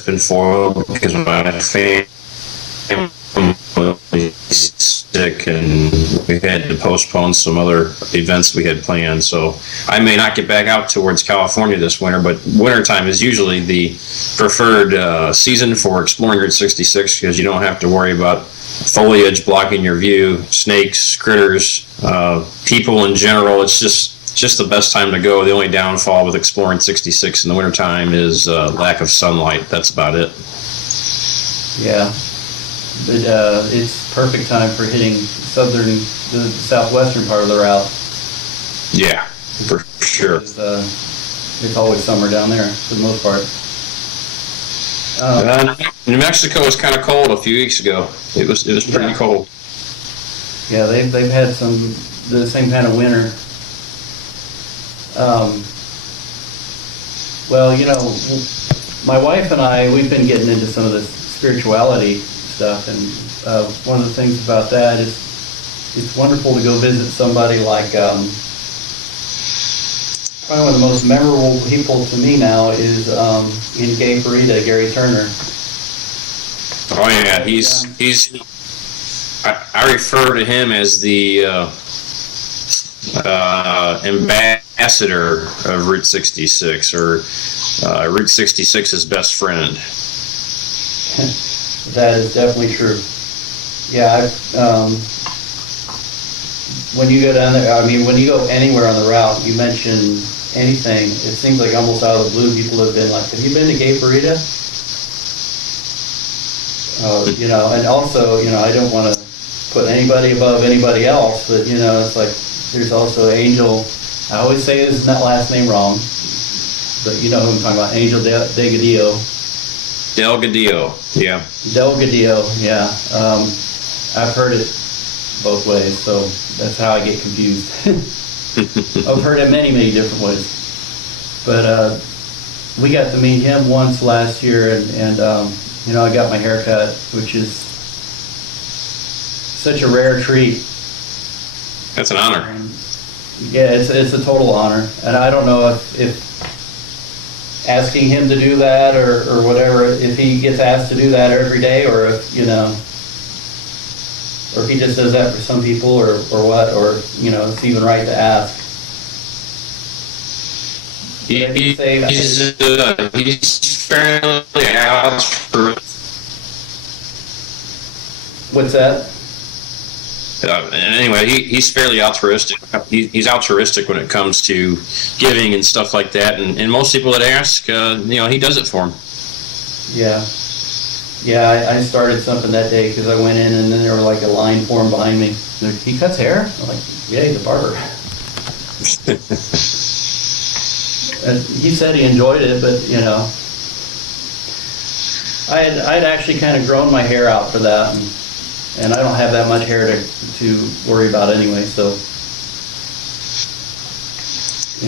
been foiled because my family was sick and we had to postpone some other events we had planned. So I may not get back out towards California this winter, but wintertime is usually the preferred season for exploring Route 66 because you don't have to worry about foliage blocking your view, snakes, critters, people in general. It's just the best time to go. The only downfall with exploring 66 in the wintertime is lack of sunlight. That's about it. Yeah, but it's perfect time for hitting the southwestern part of the route. Yeah, for sure. It's always summer down there for the most part. New Mexico was kind of cold a few weeks ago. It was pretty cold. Yeah, they've had the same kind of winter. Well, my wife and I, we've been getting into some of the spirituality stuff, and one of the things about that is it's wonderful to go visit somebody like probably one of the most memorable people to me now is in Gay Parida, Gary Turner. Oh yeah, he's I refer to him as the ambassador of Route 66, or Route 66's best friend. That is definitely true. Yeah, when you go down there, I mean, when you go anywhere on the route, you mention anything, it seems like almost out of the blue, people have been like, have you been to Gay Parida? And also, I don't want to put anybody above anybody else, but, it's like, there's also Angel, I always say his last name wrong, but you know who I'm talking about, Angel Delgadillo. Delgadillo, yeah. Delgadillo, yeah. I've heard it both ways, so that's how I get confused. I've heard it many, many different ways. But we got to meet him once last year, and I got my hair cut, which is such a rare treat. That's an honor. And, yeah, it's a total honor. And I don't know if asking him to do that or whatever, if he gets asked to do that every day, or if, or if he just does that for some people, or what, or, it's even right to ask. He's fairly altruistic. What's that? Anyway, he's fairly altruistic. He's altruistic when it comes to giving and stuff like that. And most people that ask, he does it for them. Yeah. Yeah, I started something that day because I went in and then there was like a line form behind me. Like, he cuts hair? I'm like, yeah, he's a barber. And he said he enjoyed it, but I'd actually kind of grown my hair out for that, and I don't have that much hair to worry about anyway. So,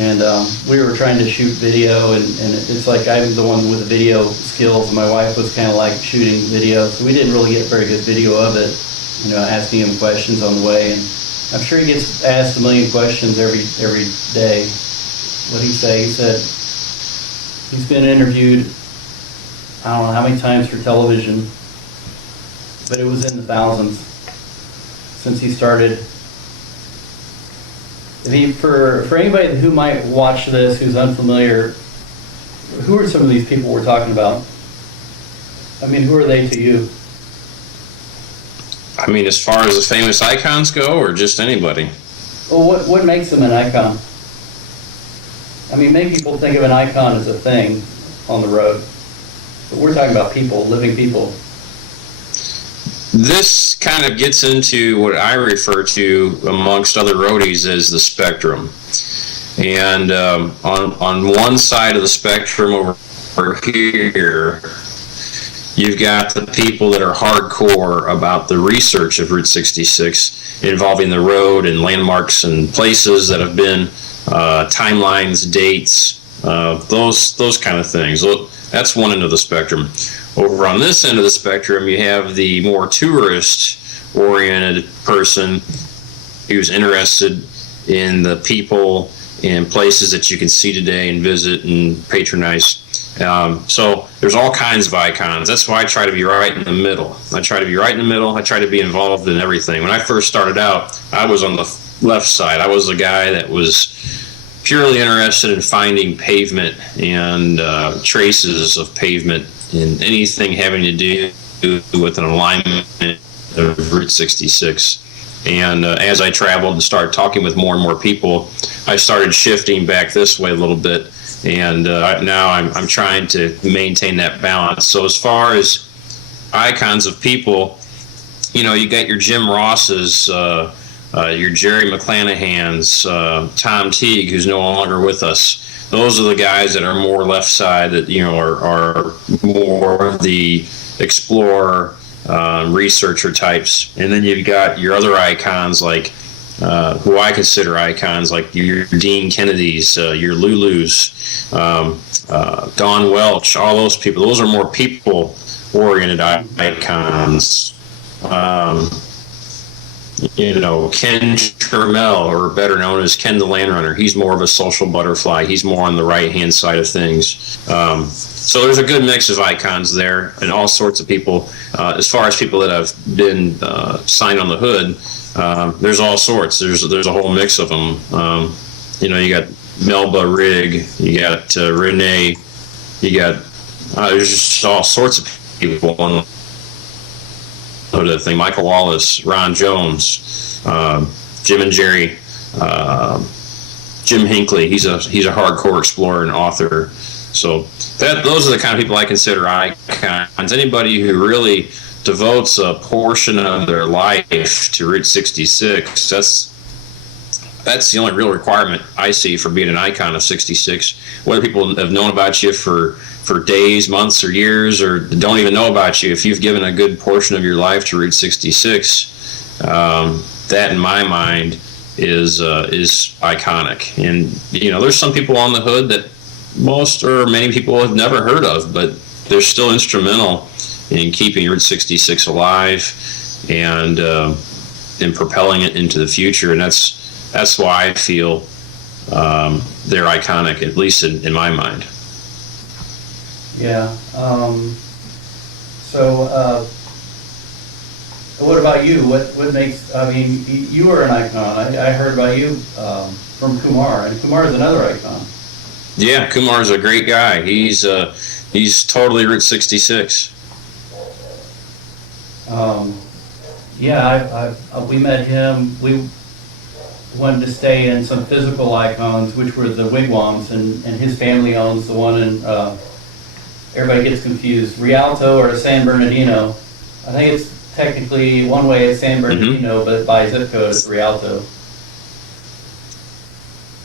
and we were trying to shoot video, and it's like I'm the one with the video skills. My wife was kind of like shooting video, so we didn't really get very good video of it. Asking him questions on the way, and I'm sure he gets asked a million questions every day. What did he say? He said he's been interviewed, I don't know how many times for television, but it was in the thousands since he started. For anybody who might watch this who's unfamiliar, who are some of these people we're talking about? I mean, who are they to you? I mean, as far as the famous icons go, or just anybody? Well, what makes them an icon? I mean, many people think of an icon as a thing on the road, but we're talking about people, living people. This kind of gets into what I refer to, amongst other roadies, as the spectrum. And on one side of the spectrum over here, you've got the people that are hardcore about the research of Route 66, involving the road and landmarks and places that have been, timelines, dates, those kind of things. That's one end of the spectrum. Over on this end of the spectrum, you have the more tourist-oriented person who's interested in the people and places that you can see today and visit and patronize. So there's all kinds of icons. That's why I try to be right in the middle. I try to be involved in everything. When I first started out, I was on the left side. I was the guy that was purely interested in finding pavement and traces of pavement in anything having to do with an alignment of Route 66. And as I traveled and started talking with more and more people, I started shifting back this way a little bit. And now I'm trying to maintain that balance. So as far as icons of people, you got your Jim Rosses, your Jerry McClanahan's, Tom Teague, who's no longer with us. Those are the guys that are more left side, that are more the explorer, researcher types. And then you've got your other icons, like who I consider icons, like your Dean Kennedys, your Lulus, Don Welch, all those people. Those are more people-oriented icons. Ken Trammell, or better known as Ken the Landrunner, he's more of a social butterfly. He's more on the right-hand side of things. So there's a good mix of icons there, and all sorts of people. As far as people that have been signed on the hood, there's all sorts. There's a whole mix of them. You got Melba Rigg, you got Renee, you got there's just all sorts of people on the thing. Michael Wallace, Ron Jones, Jim and Jerry, Jim Hinckley. He's a hardcore explorer and author. So those are the kind of people I consider icons. Anybody who really devotes a portion of their life to Route 66, that's the only real requirement I see for being an icon of 66. Whether people have known about you for days, months, or years, or don't even know about you, if you've given a good portion of your life to Route 66, that in my mind is iconic. And there's some people on the hood that most or many people have never heard of, but they're still instrumental in keeping Route 66 alive and in propelling it into the future. And that's why I feel they're iconic, at least in my mind. Yeah. What about you? What makes? You are an icon. I heard about you from Kumar, and Kumar is another icon. Yeah, Kumar's a great guy. He's totally Route 66. We met him. We wanted to stay in some physical icons, which were the wigwams, and his family owns the one in, everybody gets confused, Rialto or San Bernardino. I think it's technically one way it's San Bernardino, but by zip code it's Rialto.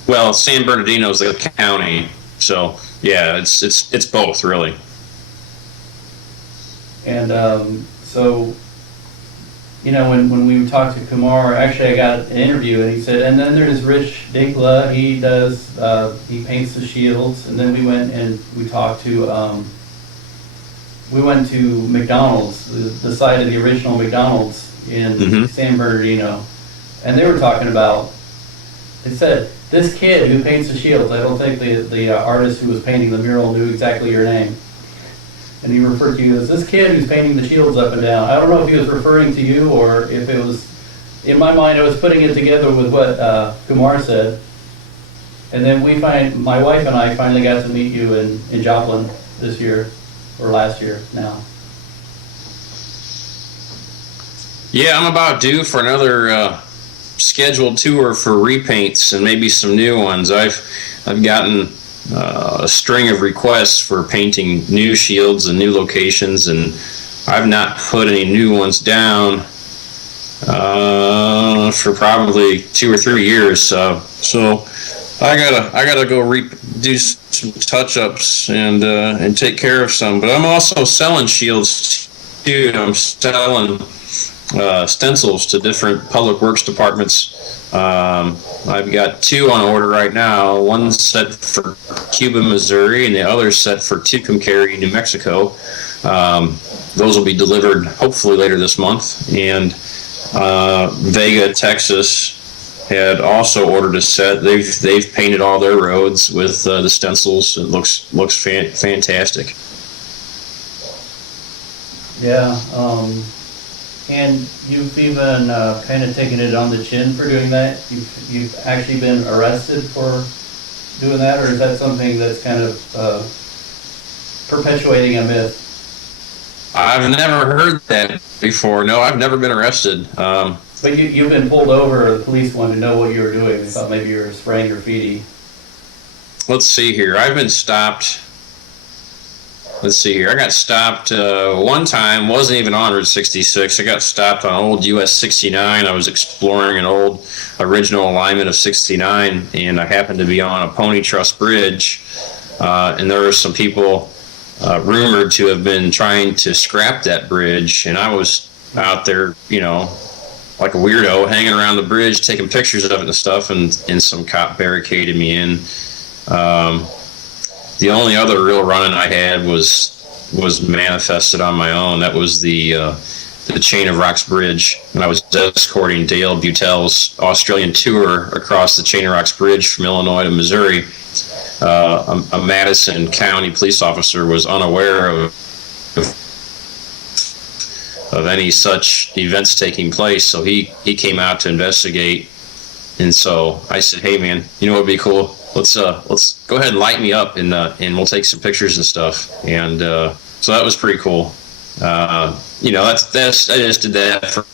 Well, San Bernardino is the county, so yeah, it's both really. And when we talked to Kumar, actually I got an interview, and he said, and then there's Rich Dinkla, he paints the shields. And then we went and we talked to, we went to McDonald's, the site of the original McDonald's in San Bernardino. And they were talking about, it said, this kid who paints the shields, I don't think the artist who was painting the mural knew exactly your name. And he referred to you as this kid who's painting the shields up and down. I don't know if he was referring to you or if it was, in my mind, I was putting it together with what Kumar said. And then my wife and I finally got to meet you in Joplin this year, or last year now. Yeah, I'm about due for another scheduled tour for repaints and maybe some new ones. I've gotten a string of requests for painting new shields and new locations, and I've not put any new ones down for probably 2 or 3 years. So I gotta go do some touch-ups and take care of some. But I'm also selling shields too. I'm selling stencils to different public works departments. I've got 2 on order right now. One set for Cuba, Missouri, and the other set for Tucumcari, New Mexico. Those will be delivered hopefully later this month. And Vega, Texas, had also ordered a set. They've painted all their roads with the stencils. It looks fantastic. Yeah, and you've even kind of taken it on the chin for doing that. You've actually been arrested for doing that, or is that something that's kind of perpetuating a myth? I've never heard that before. No, I've never been arrested. But you've been pulled over. The police wanted to know what you were doing. They thought maybe you were spraying graffiti. Let's see here. I've been stopped. Let's see here. I got stopped one time. Wasn't even on Route 66. I got stopped on old US 69. I was exploring an old original alignment of 69, and I happened to be on a Pony Truss Bridge, and there were some people rumored to have been trying to scrap that bridge, and I was out there, like a weirdo, hanging around the bridge, taking pictures of it and stuff, and some cop barricaded me in. The only other real run-in I had was manifested on my own. That was the Chain of Rocks Bridge, and I was escorting Dale Butel's Australian tour across the Chain of Rocks Bridge from Illinois to Missouri. A Madison County police officer was unaware of any such events taking place, so he came out to investigate. And so I said, "Hey man, you know what would be cool? Let's go ahead and light me up, and we'll take some pictures and stuff." And so that was pretty cool. I just did that for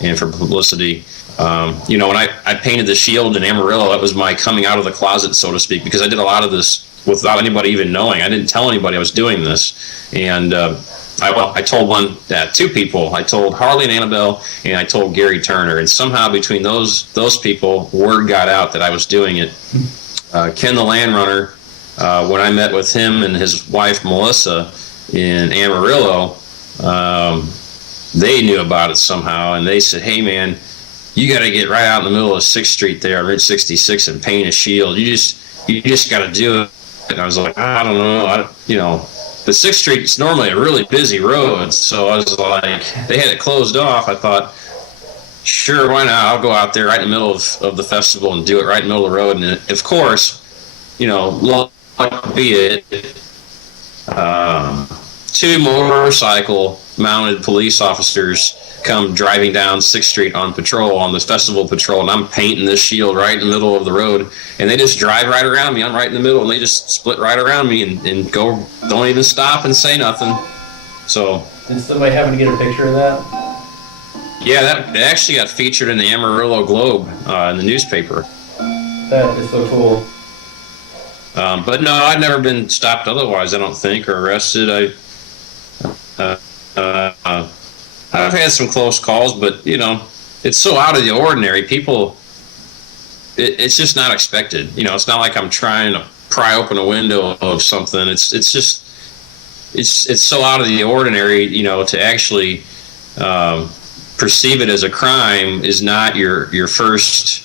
and for publicity. When I painted the shield in Amarillo, that was my coming out of the closet, so to speak, because I did a lot of this without anybody even knowing. I didn't tell anybody I was doing this, and I told two people. I told Harley and Annabelle, and I told Gary Turner, and somehow between those people, word got out that I was doing it. Ken the Land Runner, when I met with him and his wife Melissa in Amarillo, they knew about it somehow, and they said, "Hey man, you got to get right out in the middle of 6th Street there on Route 66 and paint a shield. You just got to do it." And I was like, "I don't know, the 6th Street is normally a really busy road," so I was like, they had it closed off. I thought, sure, why not? I'll go out there right in the middle of the festival and do it right in the middle of the road. And of course, luck be it, two motorcycle mounted police officers come driving down 6th Street on patrol, on the festival patrol, and I'm painting this shield right in the middle of the road, and they just drive right around me. I'm right in the middle, and they just split right around me and go, don't even stop and say nothing. So, did somebody happen to get a picture of that? Yeah, that actually got featured in the Amarillo Globe in the newspaper. That is so cool. But no, I've never been stopped otherwise, I don't think, or arrested. I've had some close calls, but it's so out of the ordinary. People, it's just not expected. It's not like I'm trying to pry open a window of something. It's so out of the ordinary. To actually perceive it as a crime is not your first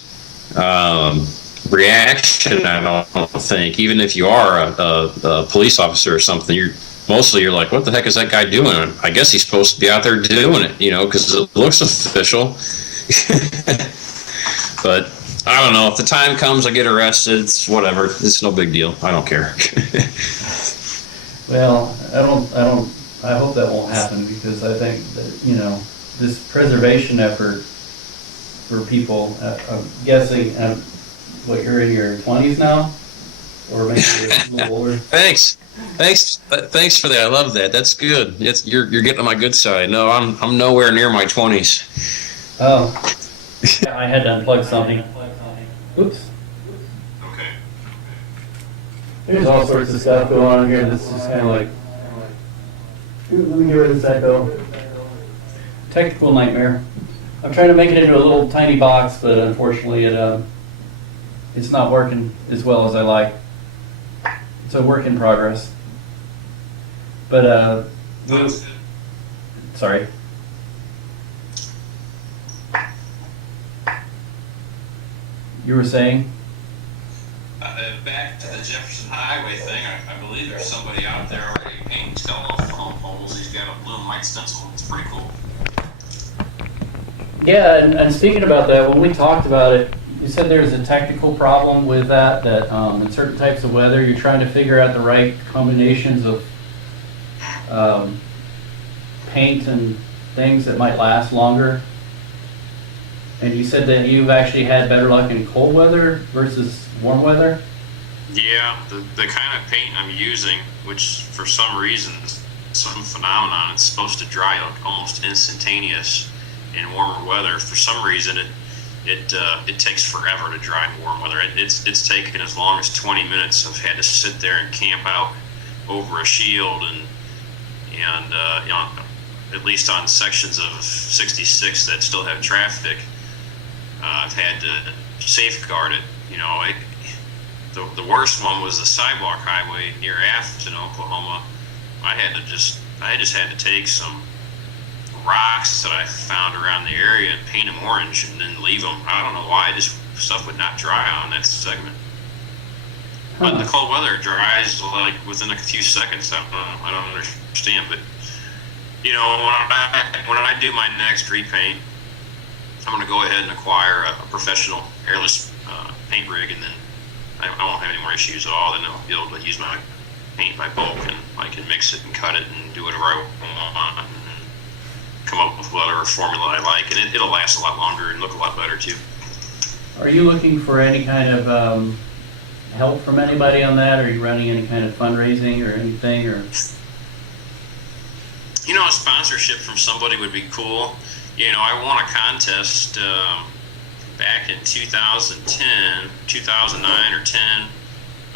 reaction. I don't think, even if you are a police officer or something, you're like, what the heck is that guy doing? I guess he's supposed to be out there doing it, because it looks official. But I don't know. If the time comes, I get arrested. It's whatever. It's no big deal. I don't care. Well, I hope that won't happen, because I think that, this preservation effort for people, I'm guessing, what, you're in your 20s now? Or maybe you're a little older? Thanks for that. I love that. That's good. You're getting on my good side. No, I'm nowhere near my 20s. Oh, I had to unplug something. Oops. Okay. There's all sorts of stuff going on here that's just kind of like, let me get rid of this echo. Technical nightmare. I'm trying to make it into a little tiny box, but unfortunately it's not working as well as I like. It's a work in progress. But sorry. You were saying? back to the Jefferson Highway thing, I believe there's somebody out there already painting telephone poles. He's got a blue and white stencil. It's pretty cool. Yeah, and speaking about that, when we talked about it, you said there's a technical problem with that in certain types of weather, you're trying to figure out the right combinations of paint and things that might last longer. And you said that you've actually had better luck in cold weather versus warm weather? Yeah, the kind of paint I'm using, which for some reason, some phenomenon, it's supposed to dry like almost instantaneous in warmer weather. For some reason, it takes forever to dry in warm weather. It's taken as long as 20 minutes. I've had to sit there and camp out over a shield, and you know, at least on sections of 66 that still have traffic, I've had to safeguard it. You know, the worst one was the sidewalk highway near Afton, Oklahoma. I just had to take some rocks that I found around the area and paint them orange and then leave them. I don't know why, stuff would not dry on that segment. But the cold weather dries like within a few seconds. I don't understand. But you know, when I do my next repaint, I'm going to go ahead and acquire a professional airless paint rig, and then I won't have any more issues at all. Then I'll be able to use my paint by bulk, and I can mix it and cut it and do whatever I want, and come up with whatever formula I like, and it'll last a lot longer and look a lot better too. Are you looking for any kind of help from anybody on that? Are you running any kind of fundraising or anything? Or you know, a sponsorship from somebody would be cool. You know, I won a contest back in 2010, 2009 or 10.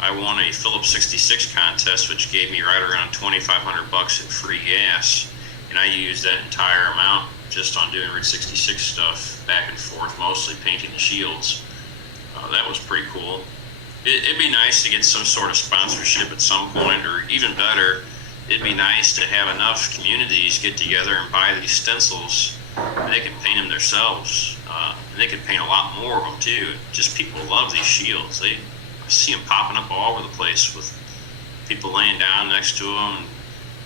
I won a Phillips 66 contest, which gave me right around $2,500 in free gas, and I used that entire amount just on doing Route 66 stuff, back and forth, mostly painting the shields. That was pretty cool. It'd be nice to get some sort of sponsorship at some point, or even better, it'd be nice to have enough communities get together and buy these stencils, and they can paint them themselves. And they can paint a lot more of them too. Just people love these shields. I see them popping up all over the place with people laying down next to them, and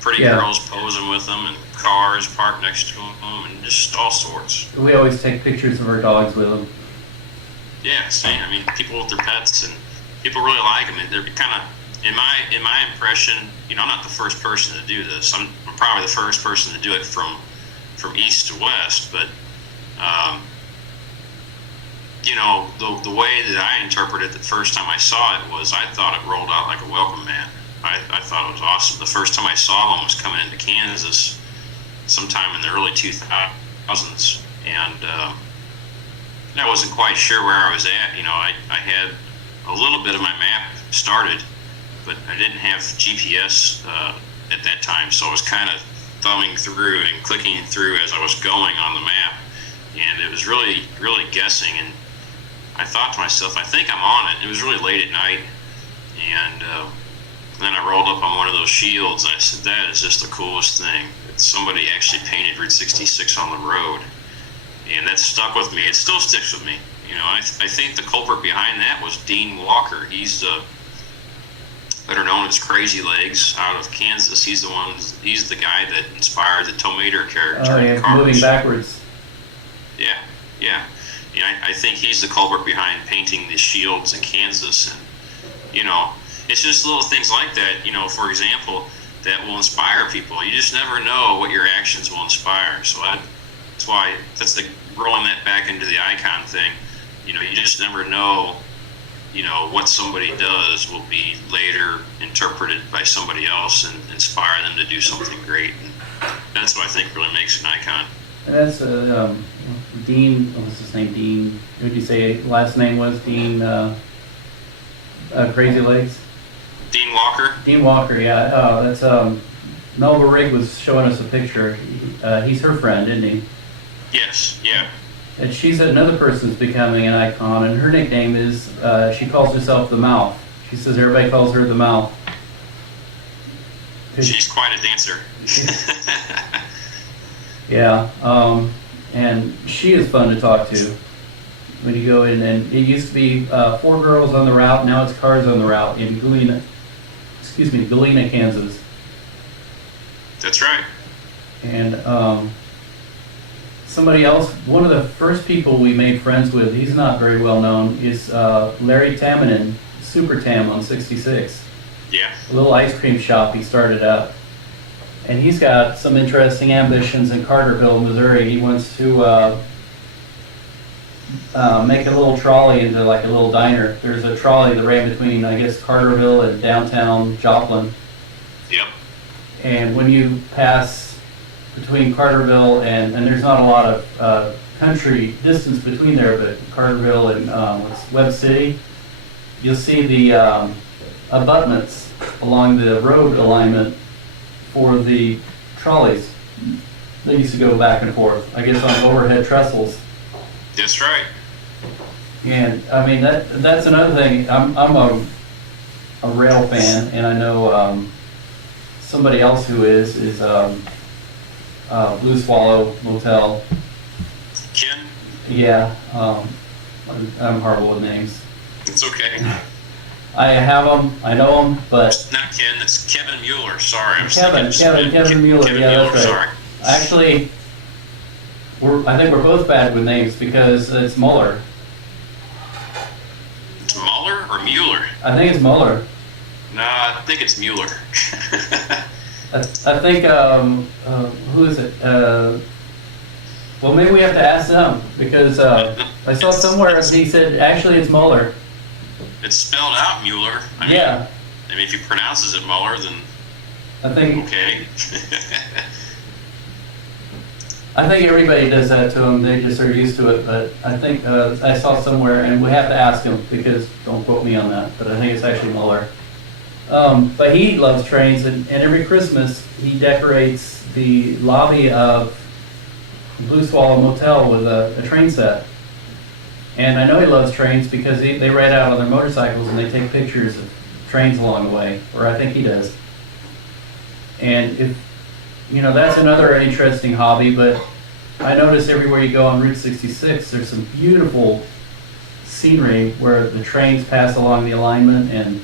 pretty girls posing with them, and cars parked next to them, and just all sorts. We always take pictures of our dogs with them. Yeah, same. I mean, people with their pets, and people really like them. They're kind of, in my impression, you know, I'm not the first person to do this. I'm probably the first person to do it from east to west, but you know, the way that I interpreted it the first time I saw it was, I thought it rolled out like a welcome mat. I thought it was awesome. The first time I saw one was coming into Kansas sometime in the early 2000s, and I wasn't quite sure where I was at. You know, I had a little bit of my map started, but I didn't have GPS at that time, so I was kind of thumbing through and clicking through as I was going on the map, and it was really, really guessing. And I thought to myself, I think I'm on it. It was really late at night, and then I rolled up on one of those shields, and I said, that is just the coolest thing. Somebody actually painted Route 66 on the road, and that stuck with me. It still sticks with me. You know, I think the culprit behind that was Dean Walker. He's better known as Crazy Legs out of Kansas. He's the guy that inspired the Tomater character. Oh yeah, moving backwards. Yeah. I think he's the culprit behind painting the shields in Kansas, and you know, it's just little things like that. You know, for example, that will inspire people. You just never know what your actions will inspire. So that's why rolling that back into the icon thing. You know, you just never know. You know, what somebody does will be later interpreted by somebody else and inspire them to do something great. And that's what I think really makes an icon. And that's Dean, what's his name? Dean, who did you say last name was? Dean Crazy Legs? Dean Walker? Dean Walker, yeah. That's Melba Rigg was showing us a picture. He's her friend, isn't he? Yes, yeah. And she's another person who's becoming an icon, and her nickname is, she calls herself the Mouth. She says everybody calls her the Mouth. She's quite a dancer. Yeah, and she is fun to talk to. when you go in, and it used to be 4 girls on the route. Now it's cars on the route in Galena, Kansas. That's right. And somebody else, one of the first people we made friends with, he's not very well known, is Larry Tamminen, Super Tam on 66. Yeah. A little ice cream shop he started up. And he's got some interesting ambitions in Carterville, Missouri. He wants to make a little trolley into like a little diner. There's a trolley that ran between, I guess, Carterville and downtown Joplin. Yep. And when you pass between Carterville and there's not a lot of country distance between there, but Carterville and Webb City, you'll see the abutments along the road alignment for the trolleys. They used to go back and forth, I guess, on overhead trestles. That's right. And I mean that's another thing. I'm a rail fan, and I know somebody else who is Blue Swallow Motel. Ken? Yeah, I'm horrible with names. It's okay. I have them, I know them, but It's not Ken, it's Kevin Mueller. Sorry, I'm Kevin thinking Mueller. Kevin Yeah, Mueller, that's right. sorry. Actually, I think we're both bad with names because it's Mueller. It's Mueller or Mueller? I think it's Mueller. No, I think it's Mueller. I think who is it? Well, maybe we have to ask them because I saw somewhere he said actually it's Mueller. It's spelled out Mueller. I mean, Yeah, I mean, if he pronounces it Mueller, then I think okay. everybody does that to him. They just are used to it. But I think I saw somewhere, and we have to ask him because don't quote me on that. But I think it's actually Mueller. But he loves trains, and every Christmas he decorates the lobby of Blue Swallow Motel with a train set. And I know he loves trains because they ride out on their motorcycles and they take pictures of trains along the way, or I think he does. And if that's another interesting hobby, but I notice everywhere you go on Route 66, there's some beautiful scenery where the trains pass along the alignment, and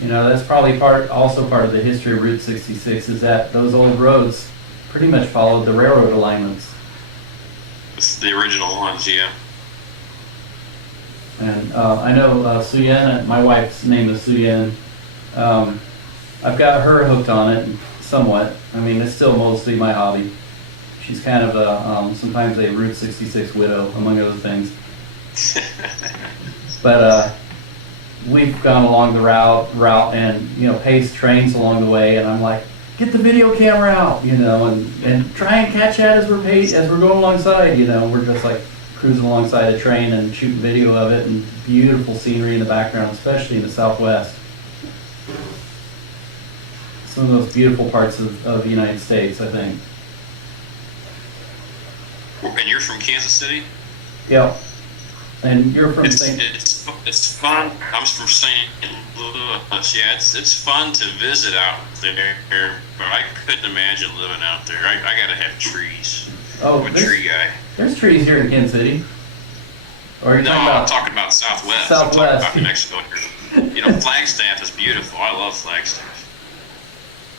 that's probably also part of the history of Route 66 is that those old roads pretty much followed the railroad alignments. It's the original ones, yeah. And I know Suyen, my wife's name is Suyen. I've got her hooked on it somewhat. I mean, it's still mostly my hobby. She's kind of sometimes a Route 66 widow, among other things. But we've gone along the route and paced trains along the way, and I'm like, get the video camera out, and try and catch that as we're going alongside, we're just like cruising alongside a train and shooting video of it, and beautiful scenery in the background, especially in the Southwest. Some of those beautiful parts of the United States, I think. And you're from Kansas City? Yep. And you're from It's fun. I'm from St. Louis. Yeah, it's fun to visit out there, but I couldn't imagine living out there. I gotta have trees. Oh, I'm a tree guy. There's trees here in Kansas City. Or you're No, talking I'm about talking about Southwest. Southwest. I'm talking about New Mexico here. Flagstaff is beautiful. I love Flagstaff.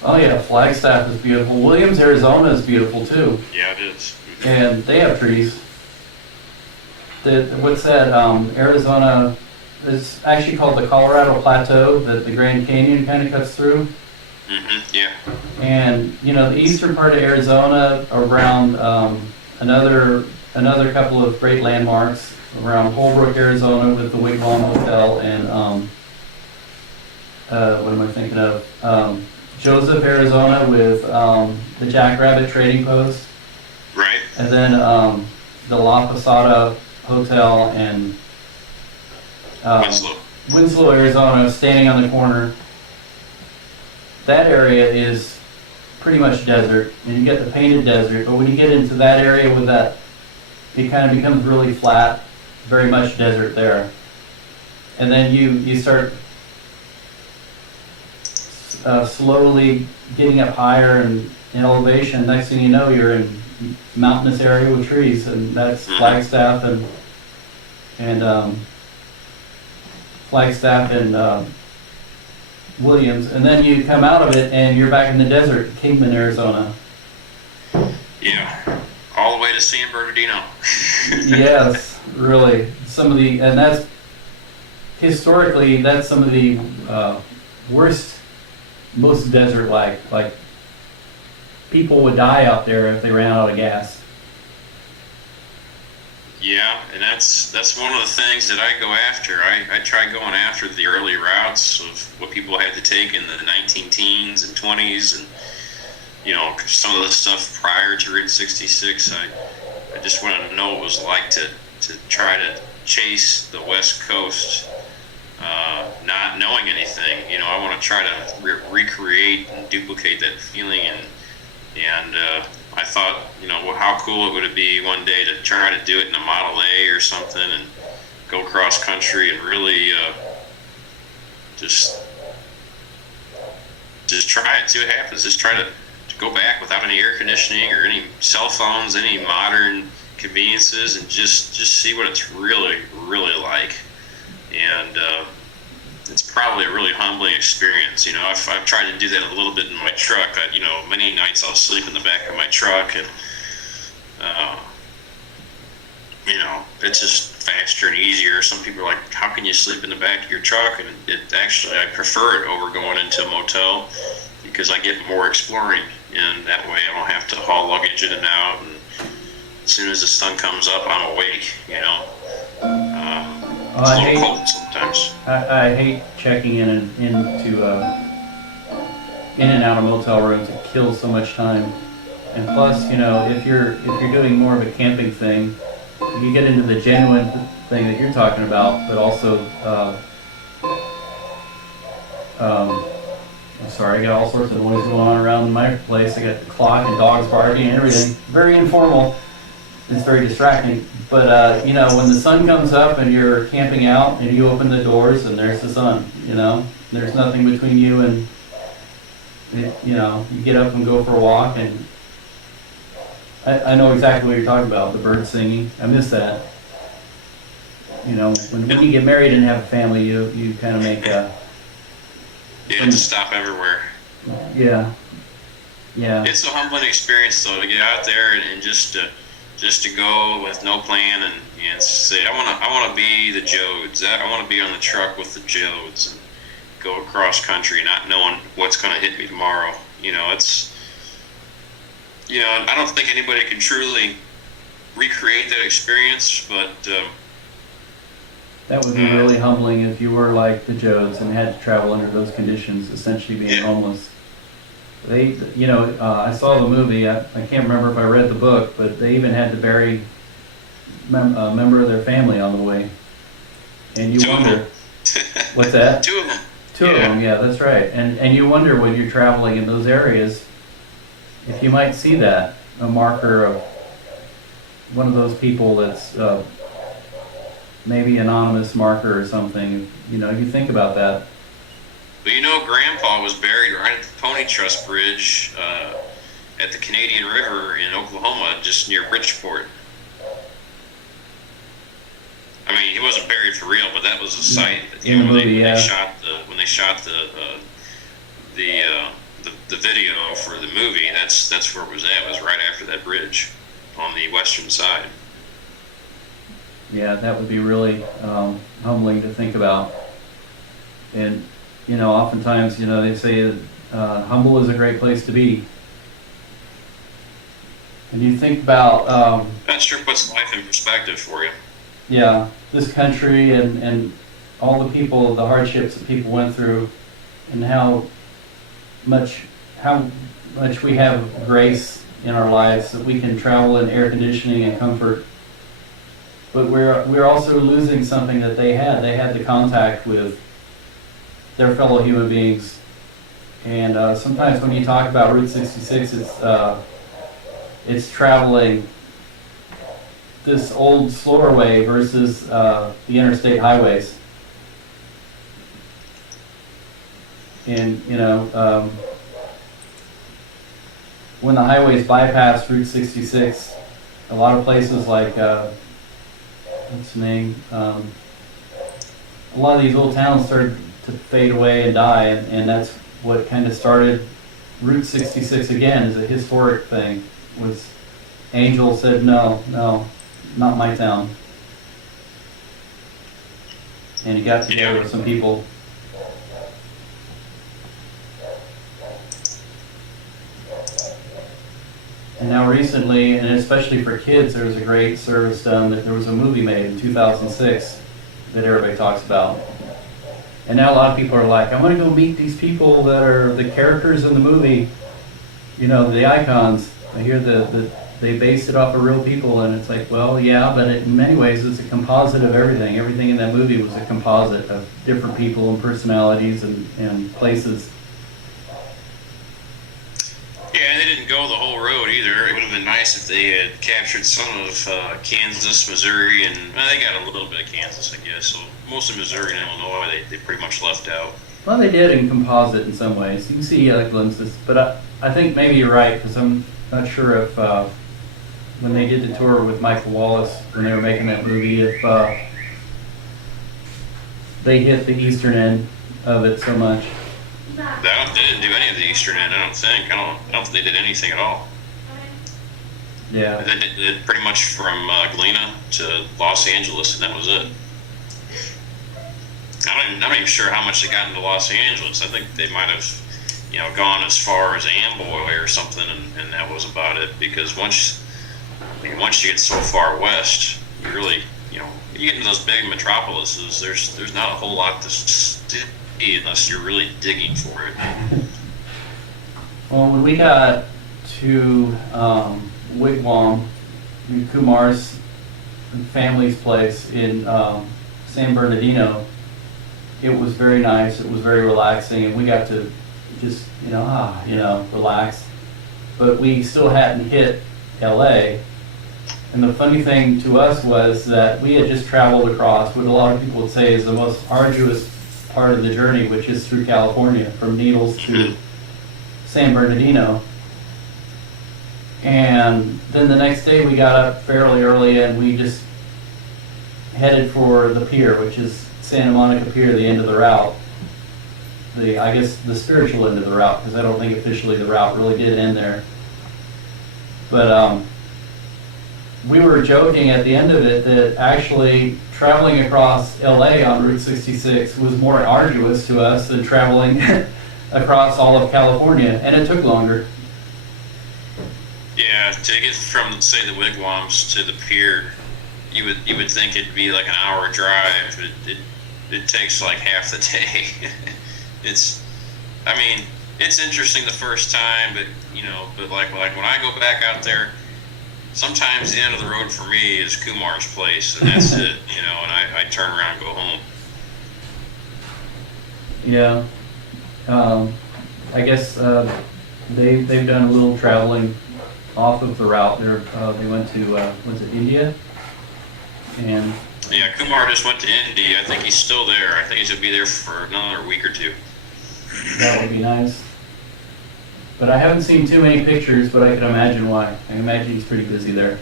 Oh yeah, Flagstaff is beautiful. Williams, Arizona is beautiful too. Yeah, it is. And they have trees. What's that? Arizona is actually called the Colorado Plateau that the Grand Canyon kind of cuts through. Yeah. And the eastern part of Arizona around another couple of great landmarks around Holbrook, Arizona with the Wigwam Hotel, and what am I thinking of? Joseph, Arizona with the Jackrabbit Trading Post. Right. And then the La Posada Hotel and Winslow, Arizona, standing on the corner. That area is pretty much desert, and you get the painted desert, but when you get into that area with that, it kind of becomes really flat, very much desert there. And then you start slowly getting up higher in elevation. Next thing you know, you're in mountainous area with trees, and that's Flagstaff, and and Flagstaff and Williams, and then you come out of it and you're back in the desert, Kingman, Arizona. Yeah, all the way to San Bernardino. Yes, really. And that's historically, that's some of the worst, most desert-like. Like, people would die out there if they ran out of gas. Yeah, and that's one of the things that I go after. I try going after the early routes of what people had to take in the 19-teens and 20s, and some of the stuff prior to Route 66. I just want to know what it was like to try to chase the West Coast, not knowing anything. I want to try to recreate and duplicate that feeling, and I thought, how cool it would be one day to try to do it in a Model A or something and go cross country and really just try it, see what happens. Just try to go back without any air conditioning or any cell phones, any modern conveniences, and just see what it's really, really like. And it's probably a really humbling experience. I've tried to do that a little bit in my truck. Many nights I'll sleep in the back of my truck, and it's just faster and easier. Some people are like, how can you sleep in the back of your truck? And I prefer it over going into a motel, because I get more exploring, and that way I don't have to haul luggage in and out, and as soon as the sun comes up, I'm awake. It's a little cold sometimes. I hate checking in and out of motel rooms. It kills so much time. And plus, if you're doing more of a camping thing, you get into the genuine thing that you're talking about, but also, I'm sorry, I got all sorts of noise going on around my place. I got the clock and dogs barking and everything. Very informal. It's very distracting. But, when the sun comes up and you're camping out and you open the doors and there's the sun, there's nothing between you and, you get up and go for a walk, and I know exactly what you're talking about, the birds singing. I miss that. When you get married and have a family, you kind of make a... You have to stop everywhere. Yeah. It's a humbling experience, though, to get out there and just to go with no plan and say, I want to be the Jodes. I want to be on the truck with the Jodes and go across country, not knowing what's going to hit me tomorrow. I don't think anybody can truly recreate that experience, but that would be really humbling if you were like the Jodes and had to travel under those conditions, essentially being homeless. I saw the movie. I can't remember if I read the book, but they even had to bury a member of their family on the way. And you wonder, what's that? Two of them. Two of them, yeah, that's right. And you wonder when you're traveling in those areas if you might see that, a marker of one of those people that's maybe anonymous marker or something. You think about that. Well, Grandpa was buried right at the Pony Trust Bridge at the Canadian River in Oklahoma, just near Bridgeport. I mean, he wasn't buried for real, but that was a site. In the movie, when they shot the video for the movie, that's where it was at. It was right after that bridge on the western side. Yeah, that would be really humbling to think about. And oftentimes, they say humble is a great place to be. And you think about... that sure puts life in perspective for you. Yeah, this country and all the people, the hardships that people went through, and how much we have grace in our lives that we can travel in air conditioning and comfort. But we're also losing something that they had. They had the contact with their fellow human beings. And sometimes when you talk about Route 66, it's traveling this old slower way versus the interstate highways. And when the highways bypass Route 66, a lot of places like what's the name? A lot of these old towns started to fade away and die, and that's what kind of started Route 66 again as a historic thing. Was Angel said, no, not my town. And he got together with some people. And now recently, and especially for kids, there was a great service done. That there was a movie made in 2006 that everybody talks about. And now a lot of people are like, I want to go meet these people that are the characters in the movie, you know, the icons. I hear they based it off of real people, and it's like, well, yeah, but in many ways it's a composite of everything. Everything in that movie was a composite of different people and personalities and places. Yeah, and they didn't go the whole road either. It would have been nice if they had captured some of Kansas, Missouri, and they got a little bit of Kansas, I guess. So most of Missouri and Illinois, they pretty much left out. Well, they did in composite in some ways. You can see glimpses, but I think maybe you're right, because I'm not sure if when they did the tour with Michael Wallace, when they were making that movie, if they hit the eastern end of it so much. They didn't do any of the eastern end, I don't think. I don't think they did anything at all. Yeah. They did pretty much from Galena to Los Angeles, and that was it. I'm not even sure how much they got into Los Angeles. I think they might have, gone as far as Amboy or something, and that was about it. Because once you get so far west, you really, you get into those big metropolises. There's not a whole lot to see unless you're really digging for it. Well, when we got to Wigwam, Kumar's family's place in San Bernardino, it was very nice. It was very relaxing, and we got to just, relax. But we still hadn't hit LA. And the funny thing to us was that we had just traveled across what a lot of people would say is the most arduous part of the journey, which is through California, from Needles to San Bernardino. And then the next day we got up fairly early and we just headed for the pier, which is Santa Monica Pier, the end of the route. I guess the spiritual end of the route, because I don't think officially the route really did end there. But we were joking at the end of it that actually traveling across LA on Route 66 was more arduous to us than traveling across all of California, and it took longer. Yeah, to get from, say, the Wigwams to the pier, you would think it'd be like an hour drive, but it takes like half the day. It's interesting the first time, but like when I go back out there, sometimes the end of the road for me is Kumar's place, and that's it, and I turn around and go home. Yeah. I guess they've done a little traveling off of the route. They went to, was it India? And yeah, Kumar just went to India. I think he's still there. I think he's going to be there for another week or two. That would be nice. But I haven't seen too many pictures, but I can imagine why. I can imagine he's pretty busy there.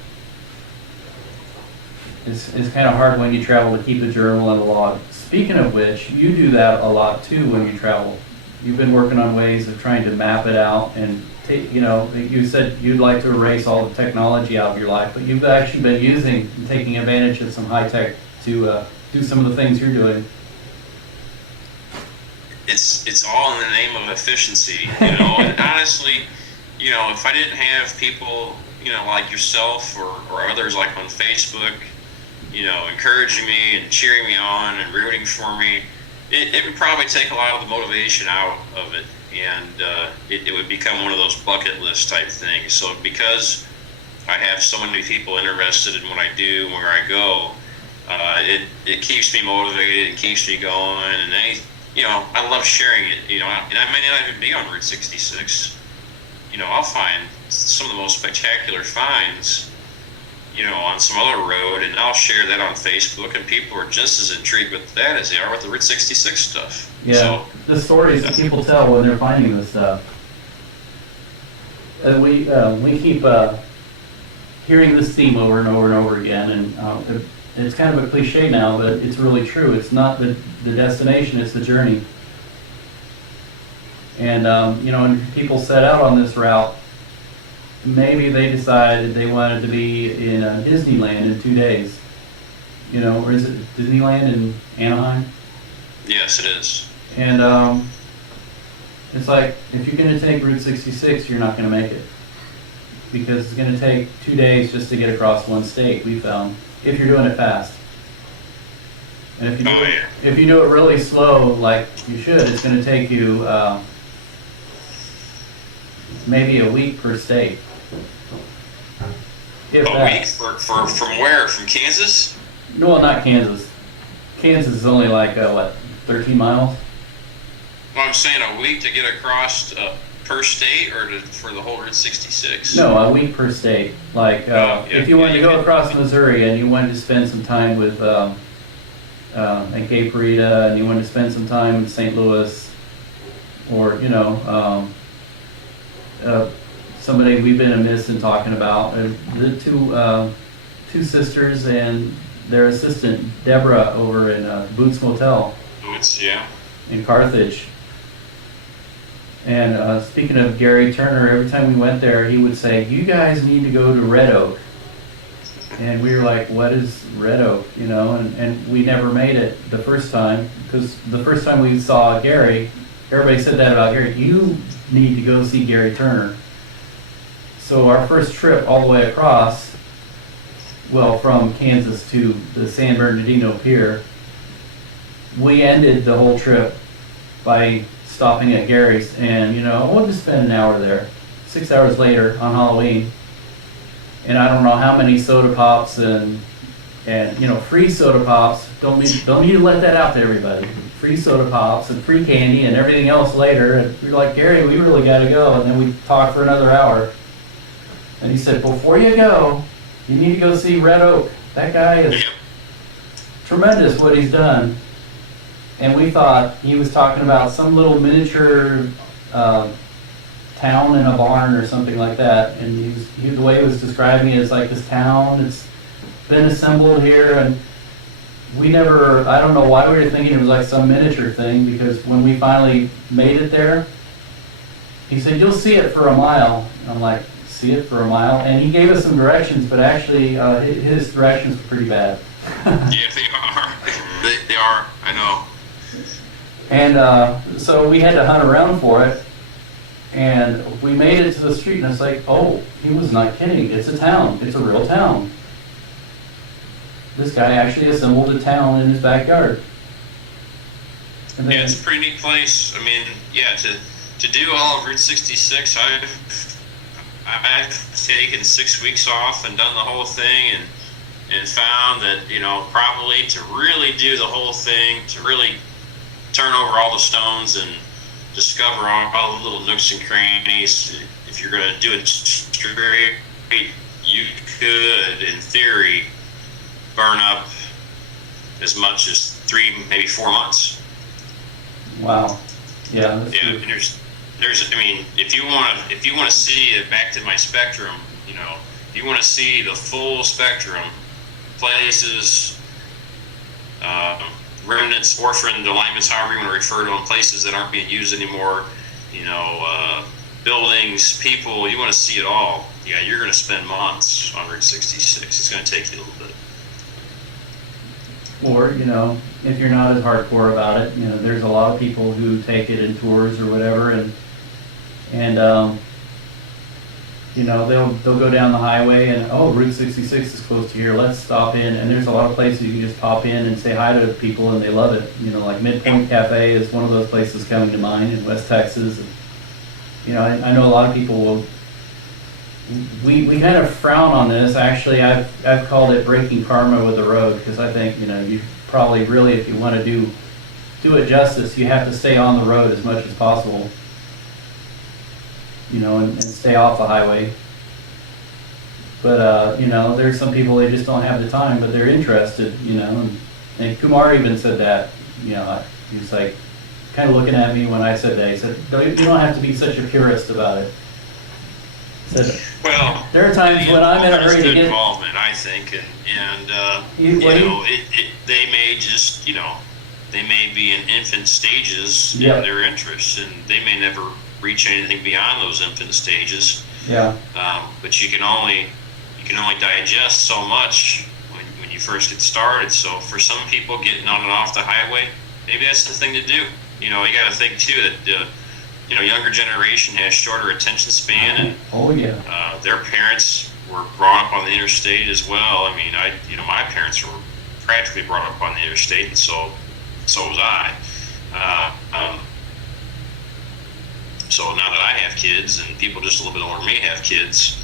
It's kind of hard when you travel to keep a journal and a log. Speaking of which, you do that a lot too when you travel. You've been working on ways of trying to map it out and you said you'd like to erase all the technology out of your life, but you've actually been using and taking advantage of some high tech to do some of the things you're doing. It's all in the name of efficiency, and honestly, if I didn't have people, like yourself or others like on Facebook, encouraging me and cheering me on and rooting for me, it would probably take a lot of the motivation out of it, and it would become one of those bucket list type things. So because I have so many people interested in what I do and where I go, it keeps me motivated, it keeps me going, and I love sharing it, and I may not even be on Route 66. I'll find some of the most spectacular finds, on some other road, and I'll share that on Facebook, and people are just as intrigued with that as they are with the Route 66 stuff. Yeah, so, the stories that people tell when they're finding this stuff. And we keep hearing this theme over and over and over again, and it's kind of a cliche now, but it's really true. It's not the destination, it's the journey. And, you know, when people set out on this route, maybe they decided they wanted to be in Disneyland in 2 days. You know, or is it Disneyland in Anaheim? Yes, it is. And it's like, if you're going to take Route 66, you're not going to make it. Because it's going to take 2 days just to get across one state, we found, if you're doing it fast. And if you do it really slow, like you should, it's going to take you maybe a week per state. If A that. week from where? From Kansas? No, well, not Kansas. Kansas is only like, what, 13 miles? Well, I'm saying a week to get across per state, or for the whole Route 66? No, a week per state. Like, yeah, if you wanted to yeah, go across Missouri and you wanted to spend some time with at Cape Rita, and you wanted to spend some time in St. Louis, or, you know, somebody we've been amiss in talking about, the two sisters and their assistant, Deborah, over in Boots Motel Boots, yeah. in Carthage. And speaking of Gary Turner, every time we went there, he would say, "You guys need to go to Red Oak." And we were like, "What is Red Oak?" You know, and we never made it the first time, because the first time we saw Gary, everybody said that about Gary. You need to go see Gary Turner. So our first trip all the way across, well, from Kansas to the San Bernardino Pier, we ended the whole trip by stopping at Gary's, and, you know, we'll just spend an hour there. 6 hours later on Halloween, and I don't know how many soda pops and you know, free soda pops. Don't need to let that out to everybody. Free soda pops and free candy and everything else later. And we were like, "Gary, we really got to go." And then we talked for another hour. And he said, "Before you go, you need to go see Red Oak. That guy is tremendous what he's done." And we thought he was talking about some little miniature town in a barn or something like that. And the way he was describing it is like this town, it's been assembled here, and we never, I don't know why we were thinking it was like some miniature thing, because when we finally made it there, he said, "You'll see it for a mile." I'm like, "See it for a mile?" And he gave us some directions, but actually his directions were pretty bad. Yeah, they are. They are, I know. And so we had to hunt around for it, and we made it to the street, and it's like, oh, he was not kidding. It's a town. It's a real town. This guy actually assembled a town in his backyard. And then, Yeah, it's a pretty neat place. I mean, yeah, to do all of Route 66, I've taken 6 weeks off and done the whole thing, and found that, you know, probably to really do the whole thing, to really turn over all the stones and discover all the little nooks and crannies, if you're going to do it straight, you could, in theory, burn up as much as 3, maybe 4 months. wow. Yeah. That's Yeah, true. and there's. I mean, if you want to see it, back to my spectrum, you know, if you want to see the full spectrum, places, remnants, orphaned alignments, however you want to refer to them, places that aren't being used anymore, you know, buildings, people, you want to see it all. Yeah, you're going to spend months on Route 66. It's going to take you a little bit. Or, you know, if you're not as hardcore about it, you know, there's a lot of people who take it in tours or whatever, and you know, they'll go down the highway and, oh, Route 66 is close to here, let's stop in. And there's a lot of places you can just pop in and say hi to people, and they love it. You know, like Midpoint Cafe is one of those places coming to mind in West Texas. And, you know, I know a lot of people will, we kind of frown on this. Actually, I've called it breaking karma with the road, because I think, you know, you probably really, if you want to do it justice, you have to stay on the road as much as possible. You know, and stay off the highway. But, you know, there's some people, they just don't have the time, but they're interested, you know. And Kumar even said that, you know, he was like, kind of looking at me when I said that. He said, you don't have to be such a purist about it. So Well, there are times when I'm in a hurry to good get. involvement, I think, and they may just, they may be in infant stages Yep. in their interests, and they may never reach anything beyond those infant stages. Yeah. But you can only digest so much when you first get started. So for some people, getting on and off the highway, maybe that's the thing to do. You got to think too that younger generation has shorter attention span, and Oh yeah. their parents were brought up on the interstate as well. I mean, my parents were practically brought up on the interstate, and so was I. So now that I have kids, and people just a little bit older than me have kids,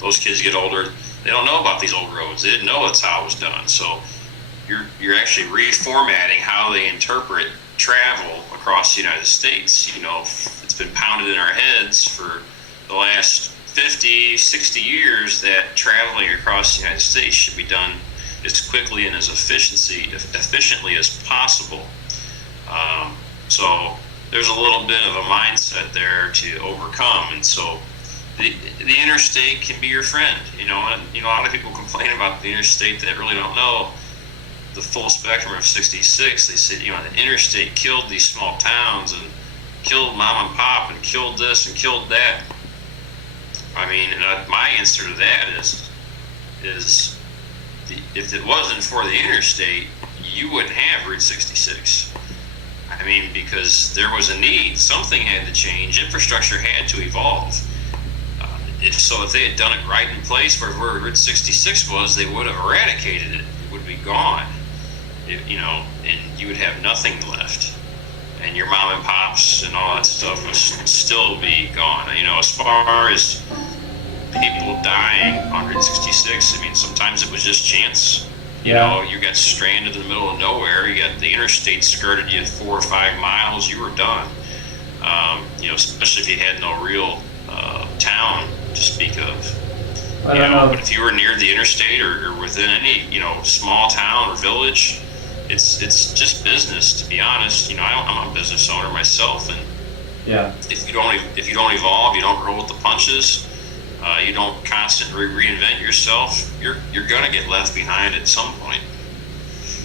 those kids get older, they don't know about these old roads. They didn't know that's how it was done. So you're actually reformatting how they interpret travel across the United States. It's been pounded in our heads for the last 50, 60 years that traveling across the United States should be done as quickly and as efficiently as possible. So there's a little bit of a mindset there to overcome, and so the interstate can be your friend. And a lot of people complain about the interstate that really don't know the full spectrum of 66. They said, the interstate killed these small towns and killed mom and pop and killed this and killed that. I mean, my answer to that is if it wasn't for the interstate, you wouldn't have Route 66. I mean, because there was a need. Something had to change. Infrastructure had to evolve. If they had done it right in place where Route 66 was, they would have eradicated it. It would be gone. And you would have nothing left. And your mom and pops and all that stuff would still be gone. As far as people dying on Route 66, I mean, sometimes it was just chance. You got stranded in the middle of nowhere. You got the interstate skirted you 4 or 5 miles. You were done. Especially if you had no real town to speak of. I don't know. But if you were near the interstate or within any small town or village, it's just business. To be honest, I'm a business owner myself, and if you don't evolve, you don't roll with the punches. You don't constantly reinvent yourself, you're gonna get left behind at some point.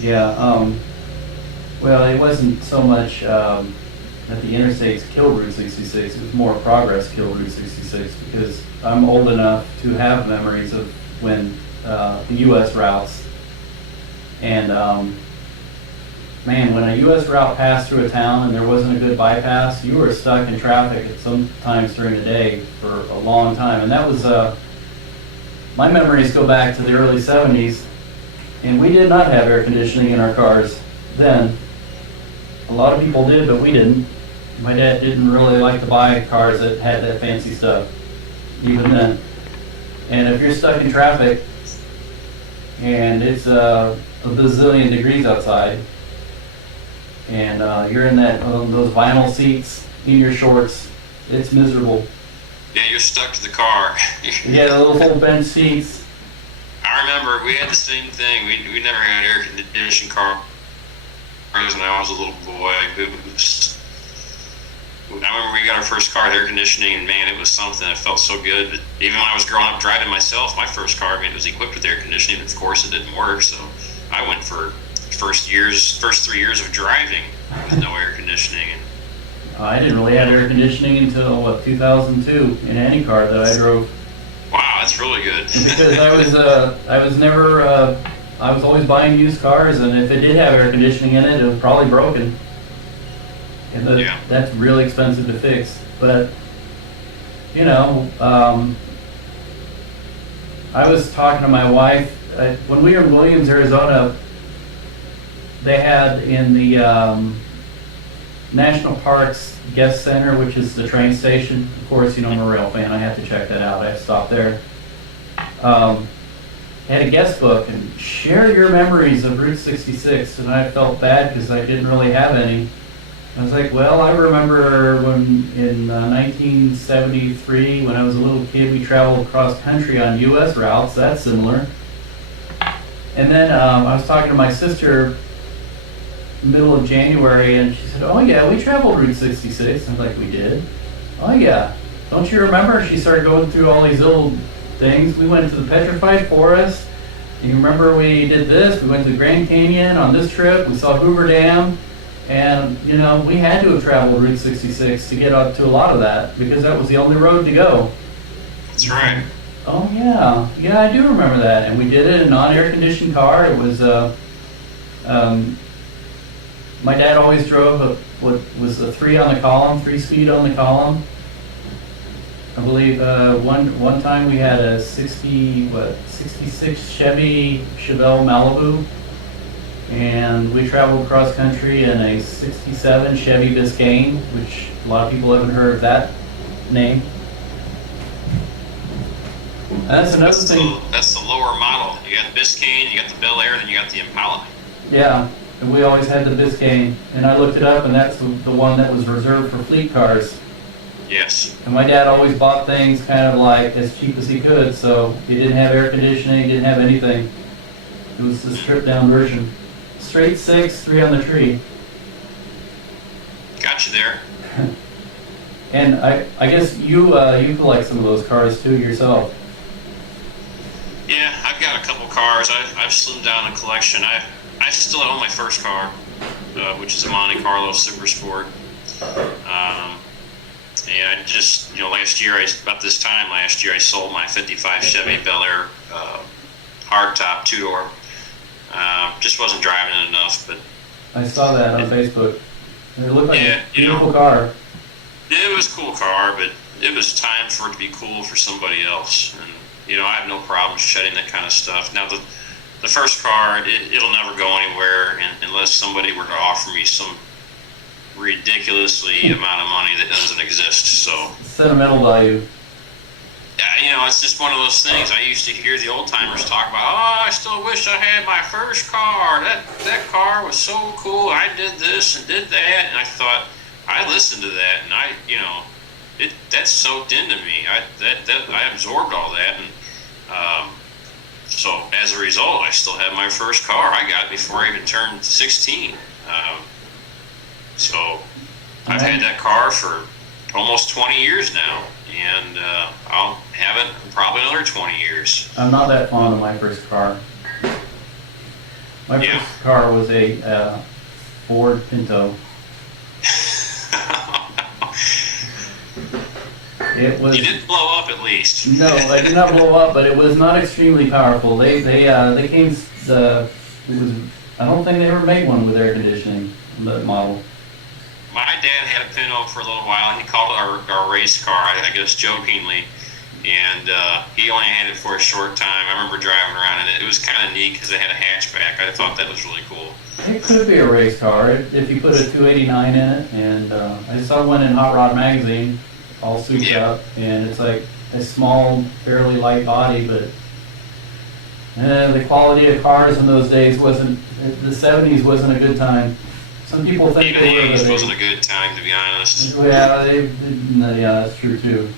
Yeah. Well, it wasn't so much that the interstates killed Route 66. It was more progress killed Route 66, because I'm old enough to have memories of when the U.S. routes, and man, when a U.S. route passed through a town and there wasn't a good bypass, you were stuck in traffic at some times during the day for a long time. And that was, my memories go back to the early 70s, and we did not have air conditioning in our cars then. A lot of people did, but we didn't. My dad didn't really like to buy cars that had that fancy stuff, even then. And if you're stuck in traffic and it's a bazillion degrees outside, and you're in those vinyl seats in your shorts, it's miserable. Yeah, you're stuck to the car. Yeah, the little full bench seats. I remember we had the same thing. We never had air conditioned cars when I was a little boy. I remember we got our first car with air conditioning, and man, it was something that felt so good. But even when I was growing up driving myself, my first car, it was equipped with air conditioning. Of course, it didn't work, so I went for first 3 years of driving with no air conditioning. And I didn't really have air conditioning until 2002 in any car that I drove. Wow, that's really good. Because I was always buying used cars, and if it did have air conditioning in it, it was probably broken. And that's really expensive to fix. But I was talking to my wife when we were in Williams, Arizona. They had in the National Parks Guest Center, which is the train station. Of course, I'm a rail fan. I have to check that out. I stopped there. Had a guest book and share your memories of Route 66, and I felt bad because I didn't really have any. I was like, well, I remember when in 1973, when I was a little kid, we traveled cross country on U.S. routes. That's similar. And then I was talking to my sister middle of January, and she said, oh yeah, we traveled Route 66. I'm like, we did? Oh yeah. Don't you remember? She started going through all these little things. We went to the Petrified Forest. You remember we did this? We went to the Grand Canyon on this trip. We saw Hoover Dam. And, you know, we had to have traveled Route 66 to get up to a lot of that because that was the only road to go. That's right. Oh, yeah. Yeah, I do remember that. And we did it in a non-air conditioned car. It was, my dad always drove what was the 3 on the column, 3-speed on the column. I believe one time we had a 66 Chevy Chevelle Malibu, and we traveled cross country in a 67 Chevy Biscayne, which a lot of people haven't heard of that name. That's another thing. That's the lower model. You got the Biscayne, you got the Bel Air, then you got the Impala. Yeah, and we always had the Biscayne, and I looked it up, and that's the one that was reserved for fleet cars. Yes. And my dad always bought things kind of like as cheap as he could, so he didn't have air conditioning, he didn't have anything. It was the stripped down version. Straight 6, 3 on the tree. Got you there. And I guess you collect some of those cars too yourself. Yeah, I've got a couple cars. I've slimmed down the collection. I still own my first car, which is a Monte Carlo Super Sport. And I just, last year, about this time last year, I sold my 55 Chevy Bel Air hardtop 2-door. Just wasn't driving it enough, but I saw that on Facebook. It looked like a beautiful car. It was a cool car, but it was time for it to be cool for somebody else. And, I have no problem shedding that kind of stuff. Now, the first car, it'll never go anywhere unless somebody were to offer me some ridiculously amount of money that doesn't exist. So Sentimental value. Yeah, it's just one of those things. I used to hear the old timers talk about, I still wish I had my first car. That car was so cool. I did this and did that, and I thought, I listened to that, and that soaked into me. I absorbed all that, and so as a result, I still have my first car. I got it before I even turned 16. So I've had that car for almost 20 years now, and I'll have it probably another 20 years. I'm not that fond of my first car. My first car was a Ford Pinto. It was. You didn't blow up at least. No, I did not blow up, but it was not extremely powerful. They came. I don't think they ever made one with air conditioning. That model. My dad had a Pinto for a little while. He called it our race car, I guess jokingly, and he only had it for a short time. I remember driving around in it. It was kind of neat because it had a hatchback. I thought that was really cool. It could be a race car if you put a 289 in it. And I saw one in Hot Rod magazine, all souped up, and it's like a small, fairly light body, but the quality of cars in those days wasn't. The 70s wasn't a good time. Some people think even the 80s wasn't a good time, to be honest. Yeah, yeah, that's true too.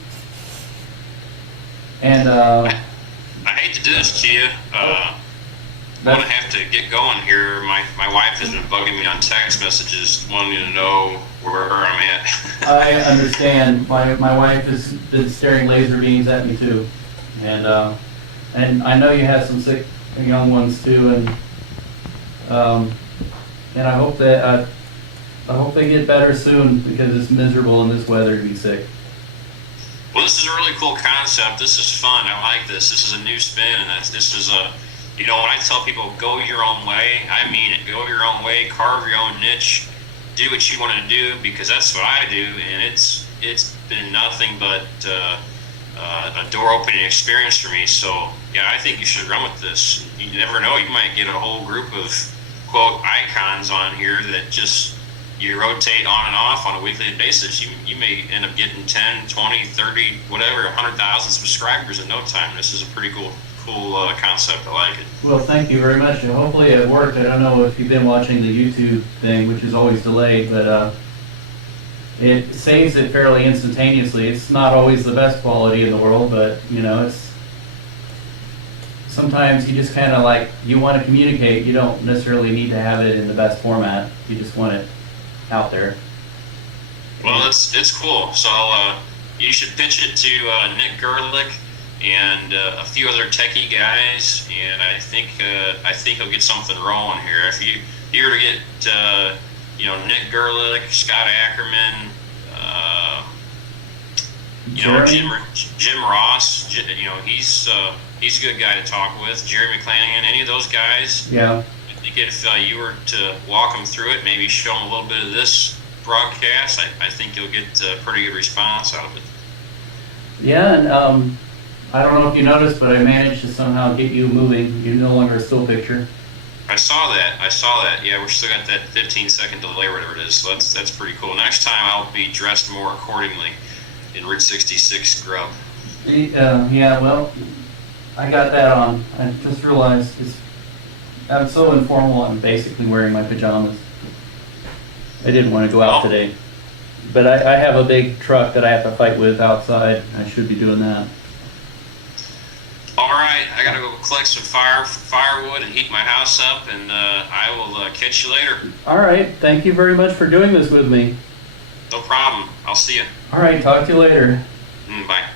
And I hate to do this to you. I'm gonna have to get going here. My wife has been bugging me on text messages, wanting to know where I'm at. I understand. My wife has been staring laser beams at me too, and I know you have some sick young ones too, and I hope that I hope they get better soon because it's miserable in this weather to be sick. Well, this is a really cool concept. This is fun. I like this. This is a new spin, and this is a, when I tell people go your own way, I mean it. Go your own way, carve your own niche, do what you want to do, because that's what I do, and it's been nothing but a door-opening experience for me. So, yeah, I think you should run with this. You never know. You might get a whole group of, quote, icons on here that just you rotate on and off on a weekly basis. You may end up getting 10, 20, 30, whatever, 100,000 subscribers in no time. This is a pretty cool concept. I like it. Well, thank you very much. And hopefully it worked. I don't know if you've been watching the YouTube thing, which is always delayed, but it saves it fairly instantaneously. It's not always the best quality in the world, but it's sometimes you just kind of you want to communicate. You don't necessarily need to have it in the best format. You just want it out there. Well, it's cool. So you should pitch it to Nick Gerlich and a few other techie guys, and I think he'll get something rolling here. If you were to get Nick Gerlich, Scott Ackerman, Jim Ross, he's a good guy to talk with. Jerry McClanahan, any of those guys. Yeah. I think if you were to walk them through it, maybe show them a little bit of this broadcast, I think you'll get a pretty good response out of it. Yeah, and I don't know if you noticed, but I managed to somehow get you moving. You're no longer a still picture. I saw that. Yeah, we're still got that 15-second delay, whatever it is. So that's pretty cool. Next time I'll be dressed more accordingly in Route 66 scrub. Yeah, well, I got that on. I just realized I'm so informal. I'm basically wearing my pajamas. I didn't want to go out today, but I have a big truck that I have to fight with outside. I should be doing that. All right, I gotta go collect some firewood and heat my house up, and I will catch you later. All right, thank you very much for doing this with me. No problem. I'll see you. All right, talk to you later. Bye.